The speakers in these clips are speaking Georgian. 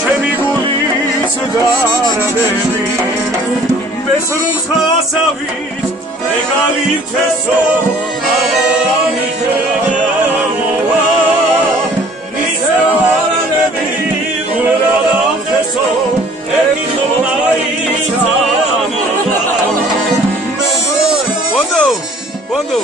ჩემი გულის დარდები მესრუმ ხასავით ეგალითესო ამითერამოვა ისე ვარდები გულადამთესო ეკითომაიცამოვა Quando?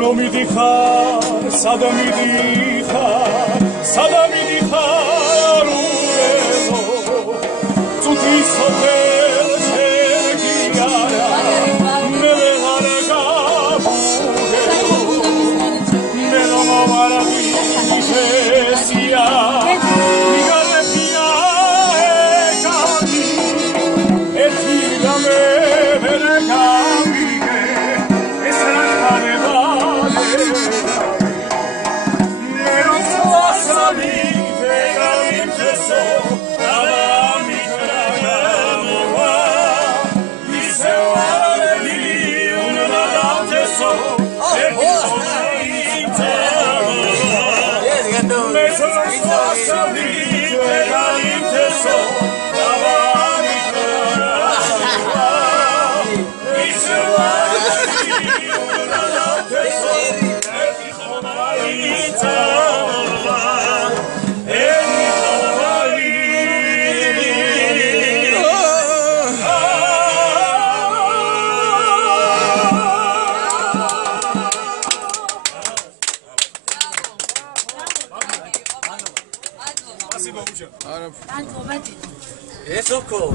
Romidi khar, sadamidi khar, urelo, tuti sofer chergiara, mele harga buhelo, melo mavarabi shesia, migale pia ekadi, etigame verekami. It's so cool.